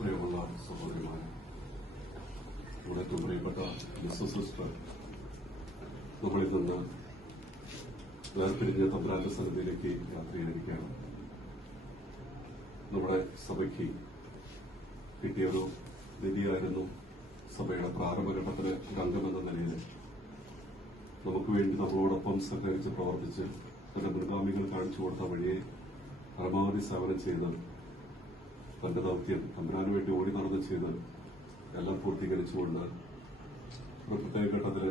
പ്രിയമുള്ള സഹോദരിമാരെ, ഇവിടെ ഏറ്റവും പ്രിയപ്പെട്ട മിസ്സസ് സിസ്റ്റർ നമ്മളിൽ നിന്ന് വേർപിരിഞ്ഞ തമ്പുരാന്റെ സന്നിധിയിലേക്ക് യാത്രയായിരിക്കുകയാണ്. നമ്മുടെ സഭയ്ക്ക് കിട്ടിയൊരു നിധിയായിരുന്നു സഭയുടെ പ്രാരംഭഘട്ടത്തിലെ ഒരു അംഗമെന്ന നിലയിൽ നമുക്ക് വേണ്ടി നമ്മളോടൊപ്പം സഹകരിച്ച് പ്രവർത്തിച്ച് തന്റെ മുൻഗാമികൾ കാണിച്ചു കൊടുത്ത വഴിയെ പരമാവധി സേവനം ചെയ്ത് തന്റെ ദൌത്യം തമ്പുരാന് വേണ്ടി ഓടി നടന്ന് ചെയ്ത് എല്ലാം പൂർത്തീകരിച്ചുകൊണ്ട് ഒരു പ്രത്യേക ഘട്ടത്തിൽ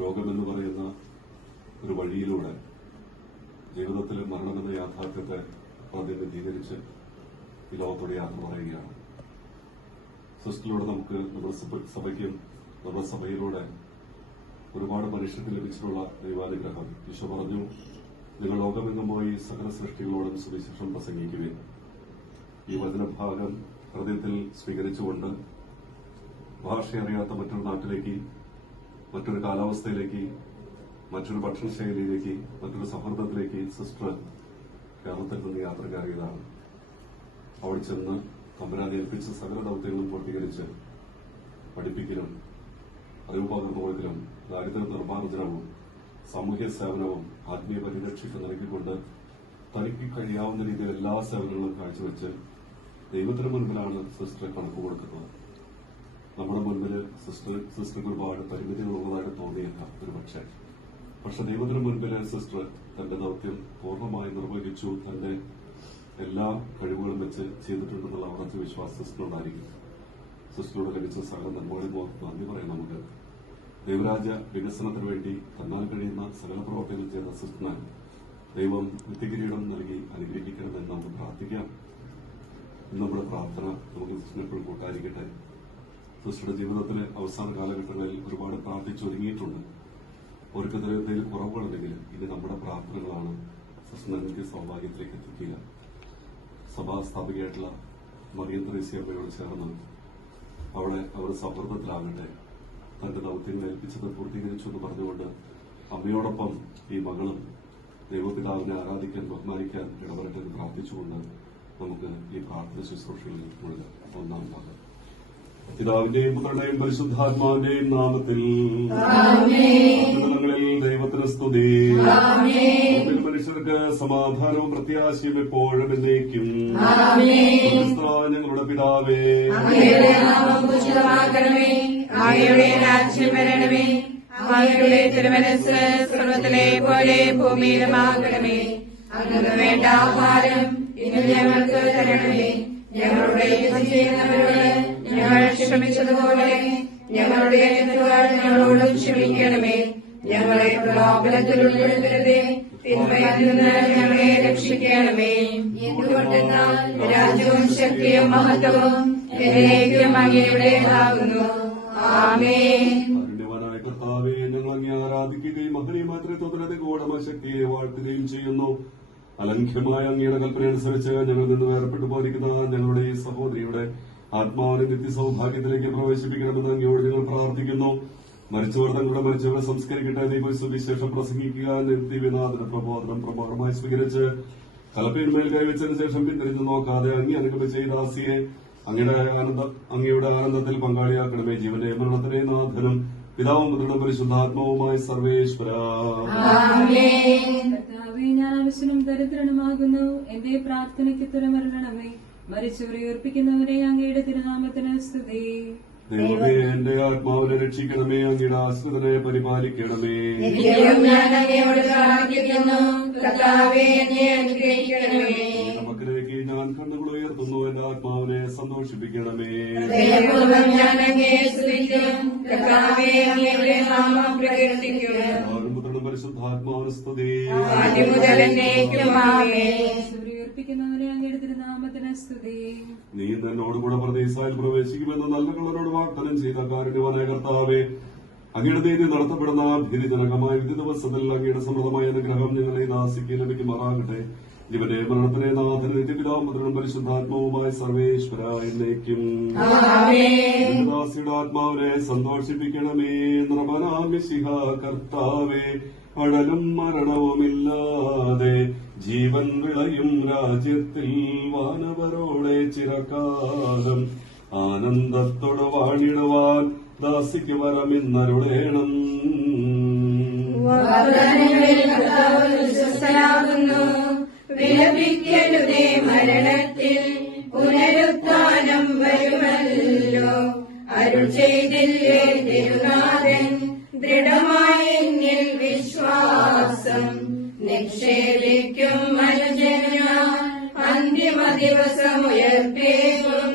രോഗമെന്ന് പറയുന്ന ഒരു വഴിയിലൂടെ ജീവിതത്തിൽ മരണമെന്ന യാഥാർത്ഥ്യത്തെ പ്രതിനിധീകരിച്ച് ഈ ലോകത്തോട് യാത്ര പറയുകയാണ്. സിസ്റ്ററിലൂടെ നമുക്ക് നമ്മുടെ സഭയ്ക്കും നമ്മുടെ സഭയിലൂടെ ഒരുപാട് മനുഷ്യർക്ക് ലഭിച്ചിട്ടുള്ള ദൈവാനുഗ്രഹം. ഈശോ പറഞ്ഞു, നിങ്ങൾ ലോകമെങ്ങും പോയി സകല സൃഷ്ടികളോടും സുവിശേഷം പ്രസംഗിക്കുകയും ഈ വചനഭാഗം ഹൃദയത്തിൽ സ്വീകരിച്ചുകൊണ്ട് ഭാഷയറിയാത്ത മറ്റൊരു നാട്ടിലേക്ക്, മറ്റൊരു കാലാവസ്ഥയിലേക്ക്, മറ്റൊരു ഭക്ഷണശൈലിയിലേക്ക്, മറ്റൊരു സൗഹൃദത്തിലേക്ക് സിസ്റ്റർ കേരളത്തിൽ നിന്ന് യാത്ര കയറിയതാണ്. അവിടെ ചെന്ന് തമ്പുരാനെ ഏൽപ്പിച്ച സകല ദൌത്യങ്ങളും പൂർത്തീകരിച്ച് പഠിപ്പിക്കലും അറിവ് പകർന്നു കൊടുക്കലും ദാരിദ്ര്യ നിർമ്മാർജ്ജനവും സാമൂഹ്യ സേവനവും ആത്മീയ പരിരക്ഷയ്ക്ക് നൽകിക്കൊണ്ട് തനിക്ക് കഴിയാവുന്ന രീതിയിൽ എല്ലാ സേവനങ്ങളും കാഴ്ചവെച്ച് ദൈവത്തിന് മുൻപിലാണ് സിസ്റ്റർ കണക്ക് കൊടുക്കുന്നത്. നമ്മുടെ മുൻപിൽ സിസ്റ്റർക്ക് ഒരുപാട് പരിമിതികളുള്ളതായിട്ട് തോന്നിയേക്കാം ഒരുപക്ഷെ. പക്ഷെ ദൈവത്തിന് മുൻപിൽ സിസ്റ്റർ തന്റെ ദൌത്യം പൂർണ്ണമായി നിർവഹിച്ചു. തന്റെ എല്ലാ കഴിവുകളും വെച്ച് ചെയ്തിട്ടുണ്ടെന്നുള്ള ഉറച്ച വിശ്വാസം സിസ്റ്ററിനുണ്ടായിരിക്കും. സിസ്റ്ററിലൂടെ ലഭിച്ച സകല നന്മകളിൽ നന്ദി പറയാം. നമുക്ക് ദൈവരാജ്യ വികസനത്തിന് വേണ്ടി തന്നാൽ കഴിയുന്ന സകല പ്രവർത്തനങ്ങൾ ചെയ്ത സിസ്റ്ററിന് ദൈവം നിത്യകിരീടം നൽകി അനുഗ്രഹിക്കണമെന്ന് നമുക്ക് പ്രാർത്ഥിക്കാം. നമ്മുടെ പ്രാർത്ഥന നമുക്ക് സിസ്റ്ററിനെ എപ്പോഴും കൂട്ടായിരിക്കട്ടെ. സിസ്റ്ററുടെ ജീവിതത്തിലെ അവസാന കാലഘട്ടങ്ങളിൽ ഒരുപാട് പ്രാർത്ഥിച്ചൊരുങ്ങിയിട്ടുണ്ട്. അവർക്കെതിരെ എന്തെങ്കിലും കുറവുകളുണ്ടെങ്കിൽ ഇനി നമ്മുടെ പ്രാർത്ഥനകളാണ് സിസ്റ്ററിനെ നിത്യ സൗഭാഗ്യത്തിലേക്ക് എത്തിക്കുക. സഭാ സ്ഥാപികയായിട്ടുള്ള മറിയം ത്രേസ്യമ്മയോട് ചേർന്ന് അവിടെ അവർ സൗഹൃദത്തിലാകട്ടെ. തന്റെ ദൌത്യങ്ങൾ ഏൽപ്പിച്ചത് പൂർത്തീകരിച്ചു എന്ന് പറഞ്ഞുകൊണ്ട് അമ്മയോടൊപ്പം ഈ മകളും ദൈവപിതാവിനെ ആരാധിക്കാൻ ബഹുമാനിക്കാൻ ഇടവരട്ടെന്ന് പ്രാർത്ഥിച്ചുകൊണ്ട് നമുക്ക് ഈ പ്രാർത്ഥന ശുശ്രൂഷയിൽ മുഴുവൻ ഒന്നാം ഭാഗം പിതാവിന്റെയും പുത്രന്റെയും പരിശുദ്ധാത്മാവിന്റെയും നാമത്തിൽ മണ്ഡലങ്ങളിൽ ദൈവത്തിന് സ്തുതി. മനുഷ്യർക്ക് സമാധാനവും പ്രത്യാശയും എപ്പോഴും എന്നേക്കും. ഞങ്ങളുടെ പിതാവേ, അങ്ങയുടെ രാജ്യം വരണമേ, അങ്ങയുടെ തിരുമനസ് സ്വർഗ്ഗത്തിലെ പോലെ ഭൂമിയിലുമാകണമേ. അങ്ങ് വേണ്ട ആഹാരം ഇന്ന് ഞങ്ങൾക്ക് തരണമേ. ഞങ്ങളുടെ യുദ്ധം ചെയ്യുന്നവരോട് ഞങ്ങൾ ക്ഷമിച്ചതുപോലെ ഞങ്ങളുടെ തെറ്റുകൾ ഞങ്ങളോട് ക്ഷമിക്കണമേ. ഞങ്ങളെ പ്രലോഭനത്തിൽ ഉൾപ്പെടുത്തരുതേ, തിന്മയിൽ നിന്ന് ഞങ്ങളെ രക്ഷിക്കണമേ. എന്തുകൊണ്ടെന്നാൽ രാജ്യവും ശക്തിയും മഹത്വവും എന്നേക്കും അങ്ങയുടേതാകുന്നു. ആമേൻ. കർത്താവേ, ഞങ്ങൾ അങ്ങേ ആരാധിക്കുകയും മഹനീയമായ ത്രിത്വത്തിന്റെ ഗൂഢശക്തിയെ വാഴ്ത്തുകയും ചെയ്യുന്നു. അലംഘ്യമായ അങ്ങയുടെ കൽപ്പനയനുസരിച്ച് ഞങ്ങളിൽ നിന്ന് വേർപെട്ടു പോയിരിക്കുന്ന ഞങ്ങളുടെ ഈ സഹോദരിയുടെ ആത്മാവിനെ നിത്യസൗഭാഗ്യത്തിലേക്ക് പ്രവേശിപ്പിക്കണമെന്ന് അങ്ങയോട് ഞങ്ങൾ പ്രാർത്ഥിക്കുന്നു. മരിച്ചവർ തങ്ങളുടെ മരിച്ചവരെ സംസ്കരിക്കട്ടെ. ദൈവ സുവിശേഷം പ്രസംഗിക്കുക, ദിവ്യനാഥന പ്രബോധനം പ്രമാണമായി സ്വീകരിച്ച് കലപ്പയിന്മേൽ കൈവച്ചതിന് ശേഷം പിന്തിരിഞ്ഞു നോക്കാതെ അങ്ങേ അനുഗമിച്ച ഈ ദാസിയെ അങ്ങയുടെ ആനന്ദത്തിൽ പങ്കാളിയാക്കണമേ. ജീവന്റെ മരണത്തിലെ നാഥനും പിതാവും പുത്രനും പരിശുദ്ധാത്മാവുമായി സർവേശ്വര. ഞാൻ ആവശ്യനും ദരിദ്രനുമാകുന്നു. എന്റെ പ്രാർത്ഥനയ്ക്ക് തുറമരണമേ. മരിച്ചവരെ ഉയർപ്പിക്കുന്നവരെ അങ്ങയുടെ തിരുനാമത്തിന് സ്തുതി. ദൈവമേ, എന്റെ ആത്മാവിനെ രക്ഷിക്കണമേ. അങ്ങയുടെ ആശ്രിതനെ പരിപാലിക്കണമേ. നമുക്കിലേക്ക് ഞാൻ കണ്ണുകൾ ഉയർത്തുന്നു. എന്റെ ആത്മാവിനെ സന്തോഷിപ്പിക്കണമേ. പുത്രനും പരിശുദ്ധാത്മാവിന് സ്തുതി. ഉയർപ്പിക്കുന്നവരെ അങ്ങയുടെ തിരുനാമത്തിന് സ്തുതി. നീ എന്നോടുകൂടെ പ്രദേശായിൽ പ്രവേശിക്കുമെന്ന് നല്ല കള്ളനോട് വാഗ്ദാനം ചെയ്ത കാരുണ്യവാനായ കർത്താവേ, അങ്ങയുടെ നീതി നടത്തപ്പെടുന്ന ഭീതിജനകമായ വിധി ദിവസത്തിൽ അങ്ങയുടെ സമൃദ്ധമായ അനുഗ്രഹം ഞങ്ങളെ ദാസിക്ക് ലഭിക്കുമാറാകട്ടെ. ജീവന്റെ മരണത്തിലെ നാഥന നിത്യപിതാവും പുത്രനും പരിശുദ്ധാത്മാവുമായ സർവേശ്വര എന്നേക്കും. ദാസിയുടെ ആത്മാവിനെ സന്തോഷിപ്പിക്കണമേ. നൃപനാമിശിഹ കർത്താവേ, അഴലും മരണവുമില്ലാതെ ജീവൻ വിളയും രാജ്യത്തിൽ വാനവരോടെ ചിരകാലം ആനന്ദത്തോടെ വാണിടുവാൻ ദാസിക്ക് വരമിന്നരുളേണം. വിശ്വസ്തനാകുന്നു, വിലപിക്കരുതേ മരണത്തിൽ, പുനരുത്ഥാനം വരുമല്ലോ. അരുൾ ചെയ്തില്ലേ തിരുനാഥൻ, ദൃഢമായ എന്നിൽ വിശ്വാസം നിക്ഷേപിക്കും മനുജന്മാർ അന്തിമ ദിവസമുയർത്തേക്കും.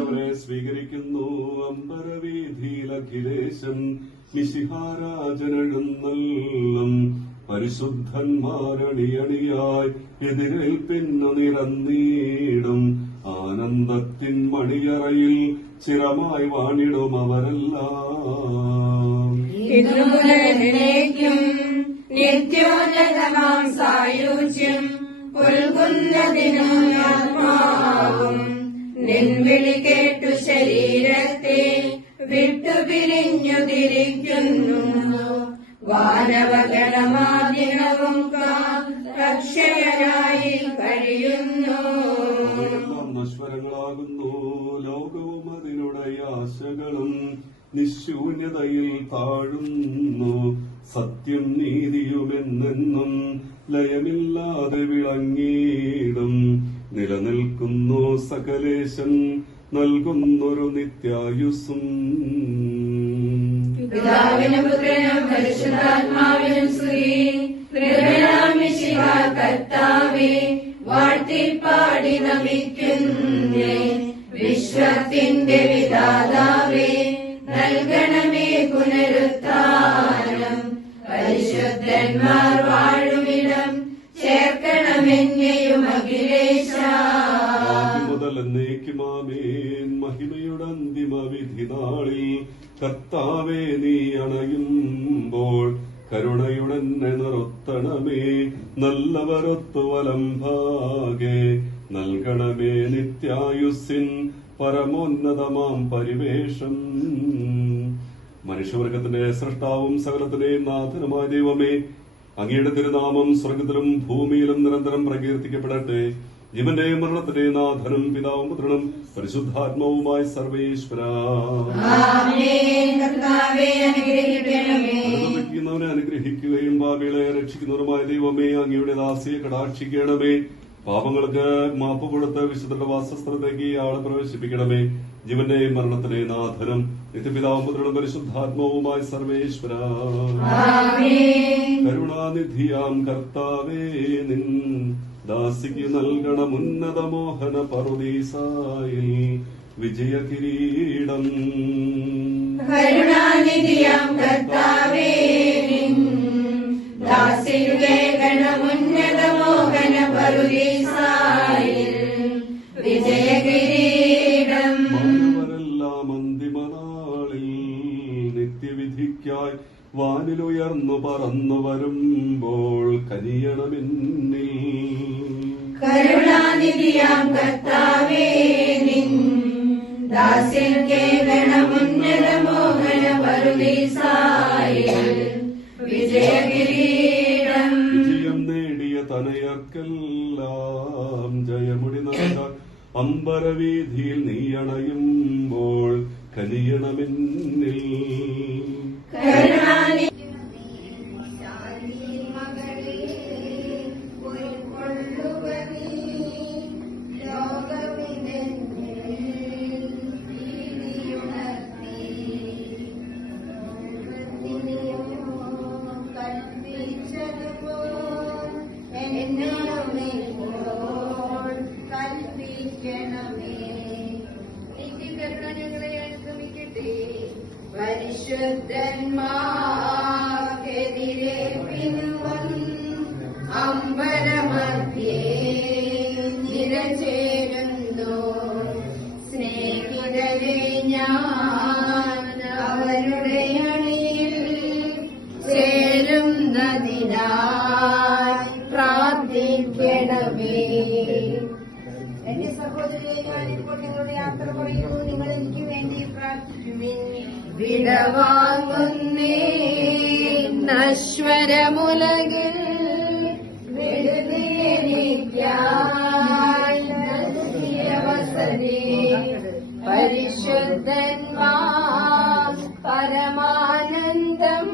അവരെ സ്വീകരിക്കുന്നു അമ്പരവീതിയിൽ അഖിലേശൻ മിശിഹാരാജനെഴുന്നള്ളും. പരിശുദ്ധന്മാരണിയണിയായി എതിരേൽപ്പിന്നു നിരന്നീടും. ആനന്ദത്തിൻ മണിയറയിൽ ചിരമായി വാണിടും അവരെല്ലാം. ഇതുമുതലേക്കും നിത്യോന്നതമാം സായുജ്യം പുൽകുന്നതിനും ആത്മാവും നിൻവിളി കേട്ടു ശരീരത്തെ വിട്ടുപിരിഞ്ഞു തിരിക്കുന്നു. വാനവഗണമാദിനവും അക്ഷയരായി കഴിയുന്നു. നശ്വരങ്ങളാകുന്നു ലോകവും അതിനുടെ ആശകളും നിശൂന്യതയിൽ താഴുന്നു. സത്യം നീതിയുമെന്നെന്നും ലയമില്ലാതെ വിളങ്ങിയിടും. നിലനിൽക്കുന്നു സകലേശൻ നൽകുന്നൊരു നിത്യായുസ്സും. പിതാവിനും പുത്രനും പരിശുദ്ധാത്മാവിനും സ്തുതി. കർത്താവേ വാഴ്ത്തിപ്പാടി നമിക്കുന്നേ. വിശ്വത്തിന്റെ വിധാതാവേ നൽകണമേ പുനരുത്ഥാനം. പരിശുദ്ധന്മാർ വാഴുമിടം ചേർക്കണമെന്നെയും അഖിലേശ. മുതൽ എന്നേക്കുമാമേൻ. മഹിമയുടെ അന്തിമ വിധി നാളിൽ കർത്താവേ നീ അണയുമ്പോൾ കരുണയുടെന്നെ നിർത്തണമേ. നല്ലവരൊത്തു വലംഭാഗേ നൽകണമേ നിത്യായുസ്സിൻ പരമോന്നതമാം പരിവേഷം. മനുഷ്യവർഗത്തിന്റെ സൃഷ്ടാവും സകലത്തിന്റെയും നാഥനുമായ ദൈവമേ, അങ്ങയുടെ തിരുനാമം സ്വർഗത്തിലും ഭൂമിയിലും നിരന്തരം പ്രകീർത്തിക്കപ്പെടട്ടെ. ജീവന്റെയും മരണത്തിന്റെയും നാഥനും പിതാവും പുത്രനും പരിശുദ്ധാത്മാവുമായി സർവേശ്വര. അനുഗ്രഹിക്കുന്നവനെ അനുഗ്രഹിക്കുകയും പാപികളെ രക്ഷിക്കുന്നവരുമായ ദൈവമേ, അങ്ങയുടെ ദാസിയെ കടാക്ഷിക്കണമേ. പാപങ്ങൾക്ക് മാപ്പ് കൊടുത്ത് വിശുദ്ധ വാസസ്ഥലത്തേക്ക് ആളെ പ്രവേശിപ്പിക്കണമേ. ജീവന്റെയും മരണത്തിന്റെയും നാഥനും നിത്യപിതാവും പുത്രനും പരിശുദ്ധാത്മാവുമായി സർവേശ്വര. കരുണാനിധിയാം കർത്താവേ നിൻ ദാസിക്ക് നൽകണം ഉന്നത മോഹന പറുദീസായിൽ വിജയകിരീടം. കരുണാനിധിയാം കർത്താവേ നിൻ ദാസിക്ക് ഉന്നത മോഹന പറുദീസായിൽ വിജയകിരീടം. മാനവരെല്ലാം അന്തിമനാളിൽ നിത്യവിധിക്കായി വാനിലുയർന്നു പറന്നു വരുമ്പോൾ കനിയണമെന്നിൽ. കരുണാനിധിയാം കർത്താവേ നിൻ ദാസിക്ക് ഉന്നത മോഹന പറുദീസായിൽ വിജയകിരീടം. വിജയം നേടിയ തനയർക്കെല്ലാം ജയമുടി നൽകാൻ അമ്പരവീതിയിൽ നീയണയുമ്പോൾ കനിയണമെന്നിൽ. പരിശുദ്ധന്മാർക്കെതിരെ പിൻവൻ അമ്പരമധ്യേ നിരചേരുന്നു. സ്നേഹിതരെ ഞാൻ അവരുടെ അണിയിൽ ചേരുന്നതിനായി പ്രാർത്ഥിക്കണമേ. എന്റെ സഹോദരിയെ ഞാനിപ്പോൾ നിങ്ങളുടെ യാത്ര പറയുന്നു. നിങ്ങൾ എനിക്ക് വേണ്ടി പ്രാർത്ഥിക്കുവിൻ. വിടവാങ്ങുന്നേ നശ്വരമുലകിൽ വിശുദ്ധന്മാർ പരമാനന്ദം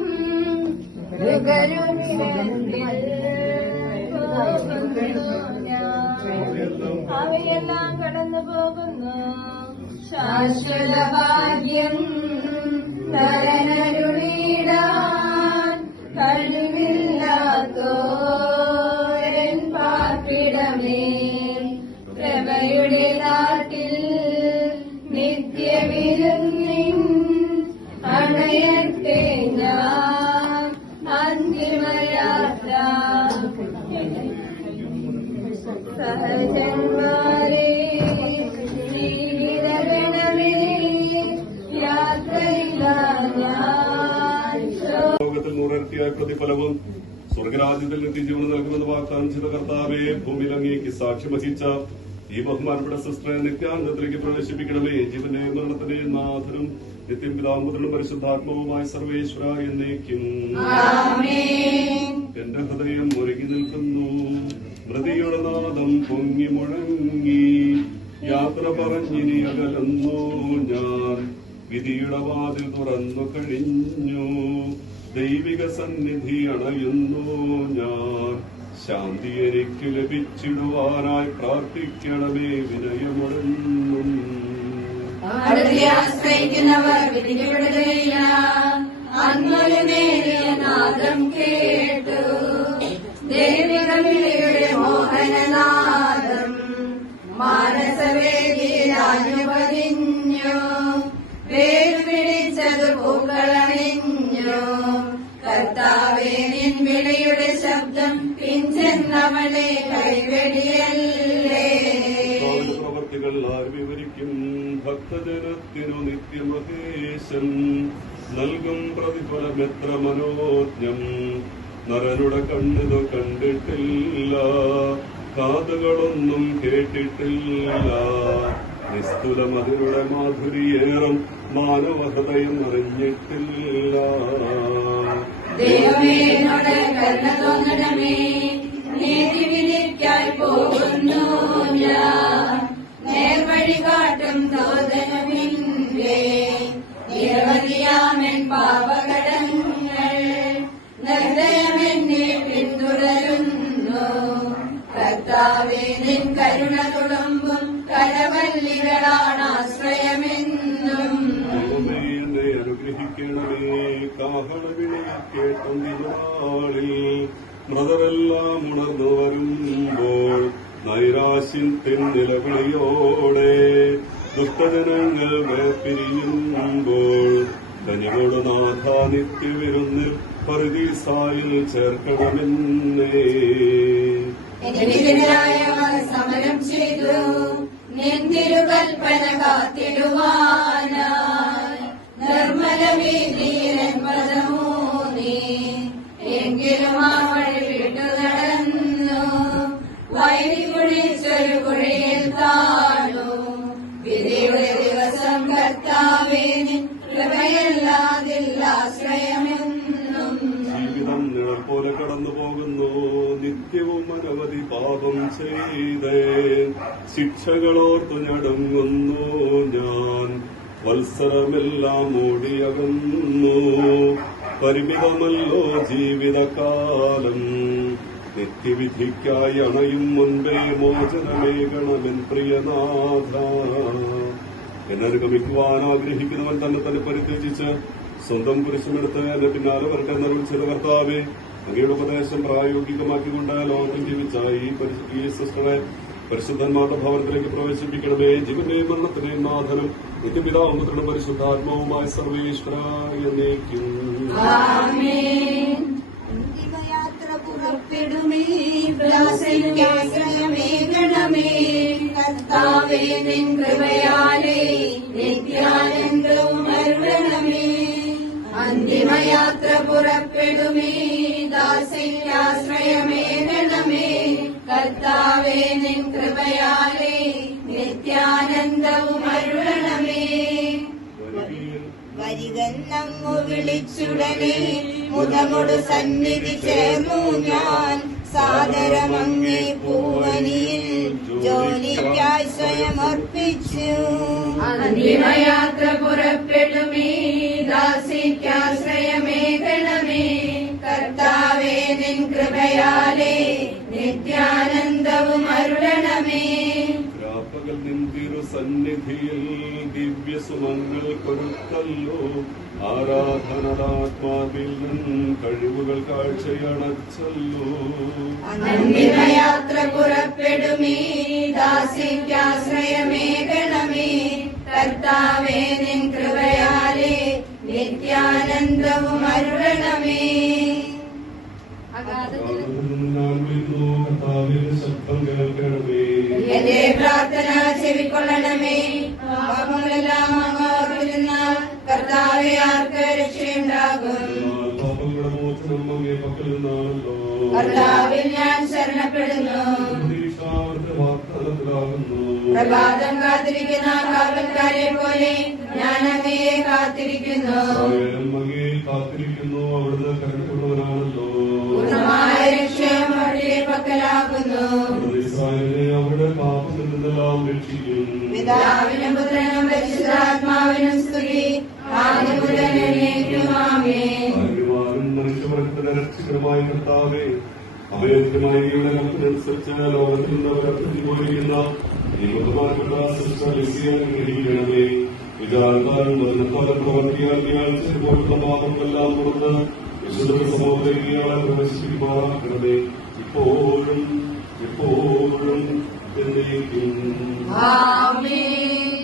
അവയെല്ലാം കടന്നു പോകുന്നു. ശാശ്വത ഭാഗ്യം തരനരുളിടാൻ കഴിവില്ലാത്തോരൻ പാർപ്പിടമേ പ്രഭയുടെ നാട്ടിൽ നിത്യവിരുന്നിൻ അണയട്ടെ ഞാൻ അന്തിമയാത്ര. സഹജന്മാരെ ജീവിതഗണമേ യാത്രയില്ല ഞാൻ. ലോകത്തിൽ നൂറിരട്ടിയായ പ്രതിഫലവും സ്വർഗരാജ്യത്തിൽ നിത്യജീവനം നൽകുമെന്ന് വാഗ്ദാനം ചെയ്ത കർത്താവേ, ഭൂമിയിൽ അങ്ങേക്ക് സാക്ഷ്യം വഹിച്ച ഈ ബഹുമാനപ്പെട്ട സിസ്റ്ററെ നിത്യാനന്ദത്തിലേക്ക് പ്രവേശിപ്പിക്കണമേ. ജീവന്റെയും മരണത്തിന്റെയും നാഥനും നിത്യം പിതാമ്പുത്രനും പരിശുദ്ധാത്മാവുമായ സർവേശ്വര എന്നേക്കും. എന്റെ ഹൃദയം ഒരുങ്ങി നിൽക്കുന്നു, മൃതിയുടെ നാദം പൊങ്ങി മുഴങ്ങി. യാത്ര പറഞ്ഞിനി അകലുന്നു ഞാൻ, വിധിയുടെ വാതിൽ തുറന്നു കഴിഞ്ഞു. ദൈവിക സന്നിധി അണയുന്നു ഞാൻ, ശാന്തി എനിക്ക് ലഭിച്ചിടുവാനായി പ്രാർത്ഥിക്കണമേ വിനയമുടന്നും. ആശ്രയിക്കുന്നവർ വിധിക്കപ്പെടുകയില്ല. അന്നൊരു നേരിയ നാദം കേട്ടു, ദൈവിക വിളിയുടെ മോഹനനാദം മാനസവേദിയിലാഞ്ഞു. പേര് പിടിച്ചത് പൂക്കളണിഞ്ഞു. കർത്താവേ, നിൻ വിളിയുടെ ശബ്ദം പിഞ്ചെന്നവളെ കൈവെടിയല്ലേ. പ്രവർത്തികൾ ആര് വിവരിക്കും? ഭക്തജനത്തിനു നിത്യമഹേശൻ നൽകും പ്രതിഫലം എത്ര മനോജ്ഞം. നരനുടെ കണ്ണിതു കണ്ടിട്ടില്ല, കാതുകളൊന്നും കേട്ടിട്ടില്ല. നിസ്തുലമതിരുടെ മാധുരിയേറും മാനവഹൃദയം അറിഞ്ഞിട്ടില്ല. ദൈവമേനോട് കരുണ തോന്നണമേ, നീതി വിധിക്കായി പോകുന്നു ഞാൻ. നേർവഴി കാട്ടും തോതനുമില്ലേ, നിരവധിയാമൻ പാപകടങ്ങൾ നിർദ്ദയമെന്നെ പിന്തുടരുന്നു. കർത്താവേ, നിൻ കരുണ തുളുമ്പും കരവല്ലികളാണ് ആശ്രയമെന്നും. എന്നെ അനുഗ്രഹിക്കണമേ. കാഹളവിളിയെ കേട്ടുന്നാളിൽ മൃതരെല്ലാം ഉണർന്നു വരുമ്പോൾ, നൈരാശ്യത്തിൻ നിലവിളിയോടെ ദുഷ്ടജനങ്ങൾ വേർപിരിയുമ്പോൾ, കനിവോട് നാഥ നിത്യവിരുന്നിൽ പറുദീസായിൽ ചേർക്കണമെന്നേ. എനിക്കെതിരായവർ സമരം ചെയ്തു, നിൻ തിരുകൽപ്പന കാത്തിടുവാനായി. നിർമ്മല വീതിയിലൻ പദമൂന്നി, എങ്കിലും ആ വഴി വിട്ടുകടന്നു. വൈരി കുഴിച്ചൊരു കുഴിയിൽ താണു. വിധിയുടെ ദിവസം കർത്താവേ, നിൻ കൃപയല്ലാതില്ല ആശ്രയമെന്നും. ജീവിതം നിഴൽ പോലെ കടന്നു പോകുന്നു, നിത്യവും അനവധി പാപം ചെയ്തേ. ശിക്ഷകളോർത്തു ഞടുങ്ങുന്നു ഞാൻ, വത്സരമെല്ലാം മൂടിയകന്നു. പരിമിതമല്ലോ ജീവിതകാലം, നിത്യവിധിക്കായി അണയും മുൻപേ മോചനമേകണമെൻ പ്രിയനാഥ. എന്നനുഗമിക്കുവാൻ ആഗ്രഹിക്കുന്നവൻ തന്നെ തന്നെ പരിത്യജിച്ച് സ്വന്തം കുരിശുമെടുത്ത് എന്നെ പിന്നാലെ വരട്ടെ എന്നരുൾ ചെയ്ത കർത്താവേ, അങ്ങയുടെ ഉപദേശം പ്രായോഗികമാക്കിക്കൊണ്ട് ലോകത്തിൽ ജീവിച്ച ഈ സിസ്റ്ററെ പരിശുദ്ധന്മാരുടെ ഭവനത്തിലേക്ക് പ്രവേശിപ്പിക്കണമേ. ജീവന്റെയും മരണത്തിന്റെയും നാഥനും നിത്യപിതാവും പുത്രനും പരിശുദ്ധാത്മാവുമായ സർവേശ്വര എന്നേക്കും. യാത്ര പുറപ്പെടുമേ, ദാസന്യാശ്രയമേകണമേ. കർത്താവേ, നിൻ കൃപയാലേ നിത്യാനന്ദവും അരുളണമേ. അന്തിമയാത്ര പുറപ്പെടുമേ, ദാസന്യാശ്രയമേകണമേ. കർത്താവേ, നിൻ കൃപയാലേ നിത്യാനന്ദവും അരുളണമേ. വരികന്നങ്ങു വിളിച്ചുടനെ മുതമൊടു സന്നിധി ചേർന്നു ഞാൻ. സാദരമങ്ങേ പൂവനിയിൽ ജോലിക്കായി സ്വയം അർപ്പിച്ചു. അന്തിമയാത്ര പുറപ്പെടുമേ ദാസിക്കാശ്രയമേകണമേ. കർത്താവേ നിൻ കൃപയാലേ നിത്യാനന്ദവും അരുളണമേ. രാപ്പകൽ നിൻ തിരുസന്നിധിയിൽ ദിവ്യസുമങ്ങൾ കൊരുത്തല്ലോ. ആരാധനാത്മാവിൽ കഴിവുകൾ കാഴ്ചയണച്ചല്ലോ. അന്തിമയാത്ര പുറപ്പെടുമേ ദാസിക്കാശ്രയമേകണമേ. കർത്താവേ നിൻ കൃപയാലേ നിത്യാനന്ദവും അരുളണമേ. ശബ്ദം കേൾക്കണമേ. എന്റെ പ്രാർത്ഥന ചെവിക്കൊള്ളണമേ. പാപങ്ങളെല്ലാം അങ്ങ് ഓർത്തിരുന്നാൽ കർത്താവേ ആർക്ക് രക്ഷയുണ്ടാകും. പാപങ്ങളുടെ മോചനം അങ്ങേ പക്കൽ നിന്നാണല്ലോ. കർത്താവിൽ ഞാൻ ശരണപ്പെടുന്നു. വാഗ്ദാനത്തിലാകുന്നു. പ്രഭാതം കാത്തിരിക്കുന്ന കാവൽക്കാരെ പോലെ ഞാൻ അങ്ങയെ കാത്തിരിക്കുന്നു. അങ്ങേ കാത്തിരിക്കുന്നു. അവിടുന്ന് കരുണയുള്ളവനാണല്ലോ. പൂർണ്ണമായ രക്ഷയും അവിടുത്തെ പക്കലാകുന്നു. ഇസ്രായേലിനെ അവരുടെ പാപത്തിൽ നിന്നെല്ലാം രക്ഷിക്കും. പിതാവിനും പുത്രനും പരിശുദ്ധാത്മാവിനും സ്തുതി. ആദ്യം മുതൽ എന്നേക്കും ആമേൻ. മനുഷ്യവർഗത്തിന്റെ രക്ഷകരമായ കർത്താവേ, അഭയത്തിനായി കൽപ്പനനുസരിച്ച് ലോകത്തിൽ നിന്ന് പ്രവർത്തിച്ചുകൊണ്ടിരിക്കുന്ന ഈ ബഹുമാനപ്പെട്ട സിസ്റ്റർ ലിസിയെ അനുഗ്രഹിക്കണമേ. വിചാരത്താലും വചനത്താലും പ്രവർത്തിയാൽ ഇയാൾ ചെയ്തുപോലുള്ള പാപങ്ങളെല്ലാം തുറന്ന് വിശുദ്ധ സമൂഹത്തിലേക്ക് ഇയാളെ പ്രവേശിപ്പിക്കുമാറാക്കണമേ. ഇപ്പോഴും എപ്പോഴും എന്നേക്കും ആമേൻ.